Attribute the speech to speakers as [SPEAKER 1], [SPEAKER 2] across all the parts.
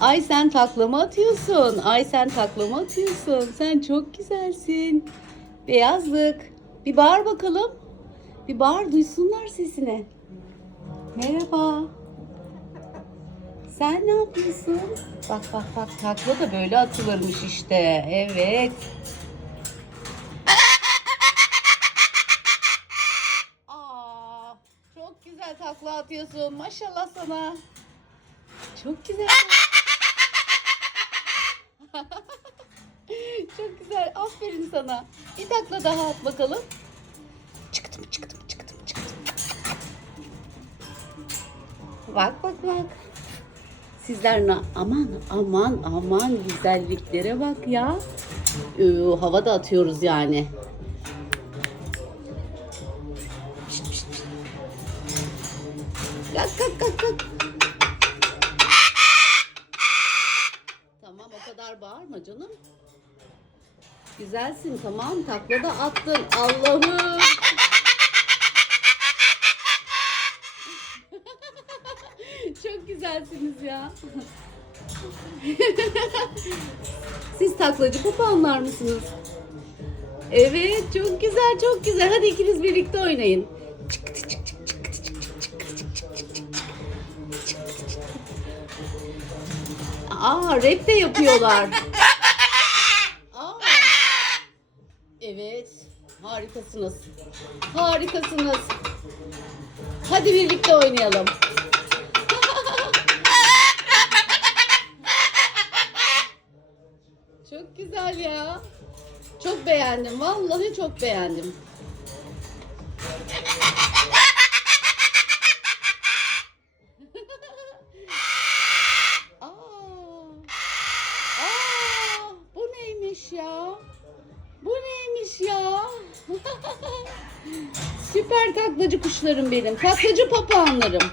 [SPEAKER 1] Ay sen taklama atıyorsun. Ay sen taklama atıyorsun. Sen çok güzelsin. Beyazlık. Bir bağır bakalım. Bir bağır duysunlar sesini. Merhaba. Sen ne yapıyorsun? Bak bak bak takla da böyle atılırmış işte. Evet. Aa, çok güzel takla atıyorsun. Maşallah sana. Çok güzel. Çok güzel. Aferin sana. Bir takla daha at bakalım. Çıktım çıktım çıktım çıktım. Bak bak bak. Sizler ne? Aman aman aman güzelliklere bak ya. Ee, hava da atıyoruz yani. Kalk kalk kalk kalk. Tamam o kadar bağırma canım. Güzelsin tamam takla da attın Allah'ım. Çok güzelsiniz ya. Siz taklacı papağanlar mısınız? Evet çok güzel çok güzel. Hadi ikiniz birlikte oynayın. Aa rap de yapıyorlar. Harikasınız. Harikasınız. Hadi birlikte oynayalım. Çok güzel ya. Çok beğendim. Vallahi çok beğendim. Süper taklacı kuşlarım benim. Taklacı papağanlarım.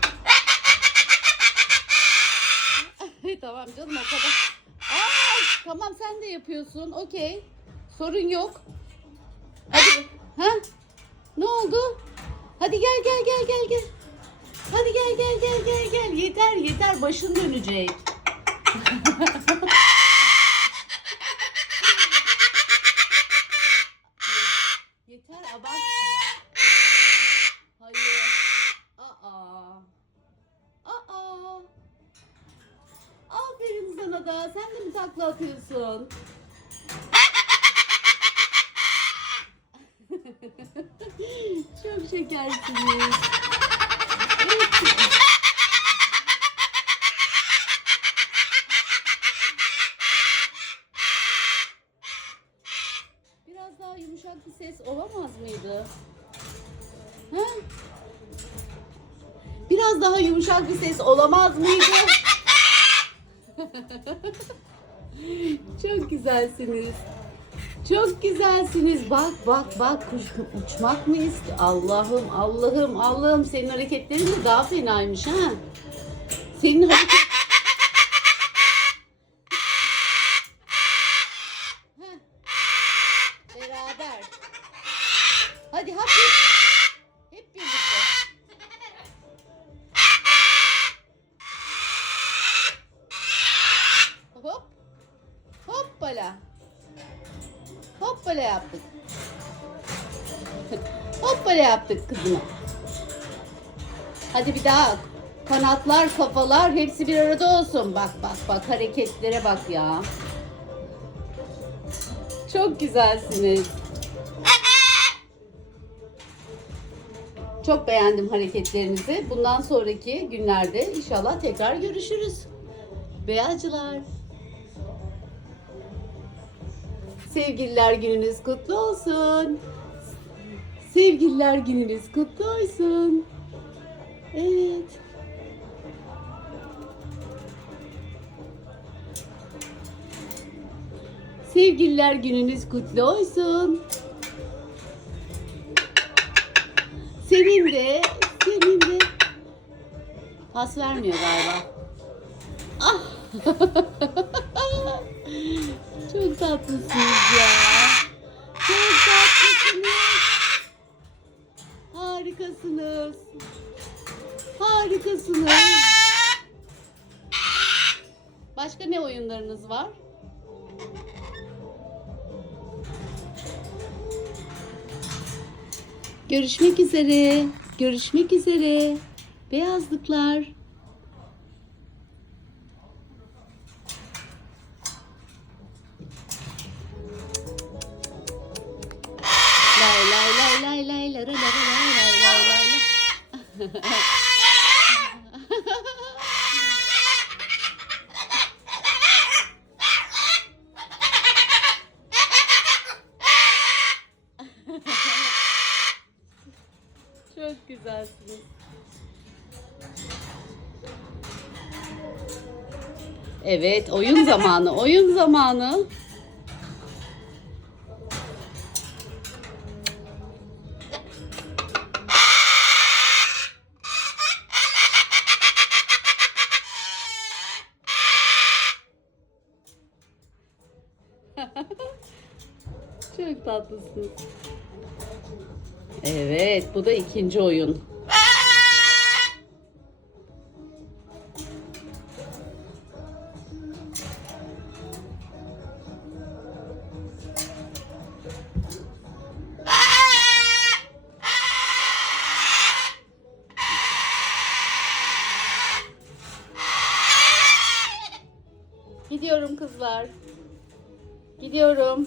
[SPEAKER 1] tamam canım o kadar. Aa, tamam sen de yapıyorsun. Okey. Sorun yok. Hadi. Ha? Ne oldu? Hadi gel gel gel gel gel. Hadi gel gel gel gel gel. Yeter yeter başın dönecek. Yeter abart. Hayır. Aa. Aa. Aferin sana da. Sen de mi takla atıyorsun? Çok şekersiniz. Evet. Biraz daha yumuşak bir ses olamaz mıydı? Ha? Biraz daha yumuşak bir ses olamaz mıydı? Çok güzelsiniz. Çok güzelsiniz. Bak bak bak kuş uçmak mı istiyor? Allah'ım Allah'ım Allah'ım senin hareketlerin de daha fenaymış ha. Senin hareket... Hoppala. Hoppala yaptık. Hoppala yaptık kızıma. Hadi bir daha. Kanatlar, kafalar hepsi bir arada olsun. Bak bak bak hareketlere bak ya. Çok güzelsiniz. Çok beğendim hareketlerinizi. Bundan sonraki günlerde inşallah tekrar görüşürüz. Beyazcılar. Sevgililer gününüz kutlu olsun. Sevgililer gününüz kutlu olsun. Evet. Sevgililer gününüz kutlu olsun. Senin de, senin de. Pas vermiyor galiba. Ah. Çok tatlısınız ya. Çok tatlısınız. Harikasınız. Harikasınız. Başka ne oyunlarınız var? Görüşmek üzere. Görüşmek üzere. Beyazlıklar. Çok güzelsiniz. Evet, oyun zamanı, oyun zamanı. Çok tatlısınız. Evet, bu da ikinci oyun. Gidiyorum kızlar. Gidiyorum.